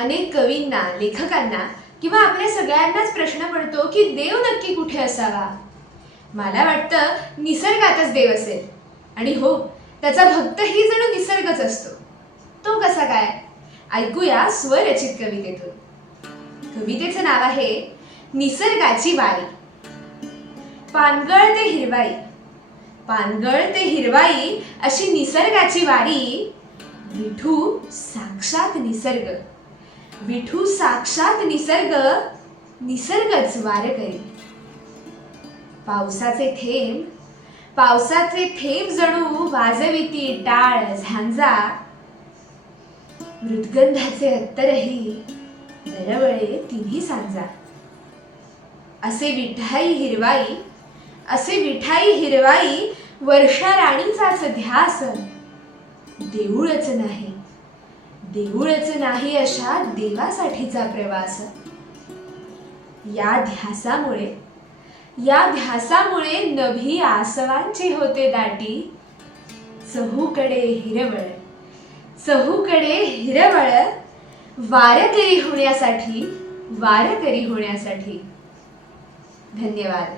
अनेक कवींना लेखकांना किंवा आपल्या सगळ्यांनाच प्रश्न पडतो की देव नक्की कुठे असावा? मला वाटतं निसर्गातच देव असेल. आणि हो त्याचा भक्तही जणू निसर्गच असतो. तो कसा काय? ऐकूया स्वरचित कवितेतून. कवितेचं नाव आहे निसर्गाची वारी. पानगळ ते हिरवाई. पानगळ ते हिरवाई अशी निसर्गाची वारी. विठू साक्षात निसर्ग. विठू साक्षात निसर्ग निसर्गच वार करी. पावसाचे थेंब पावसाचे थेंब जणू वाजविती टाळ झांजा. मृदगंधाचे अत्तरही दरवळे तिन्ही सांजा. असे विठाई हिरवाई असे विठाई हिरवाई वर्षा राणीचाच ध्यास देऊळच नाही. देहुळच नाही अशा देवासाठीचा प्रवास. या ध्यासामुळे या ध्यासामुळे नभी आसवांची होते दाटी. चहूकडे हिरवळ चहूकडे हिरवळ वारकरी होण्यासाठी वारकरी होण्यासाठी. धन्यवाद.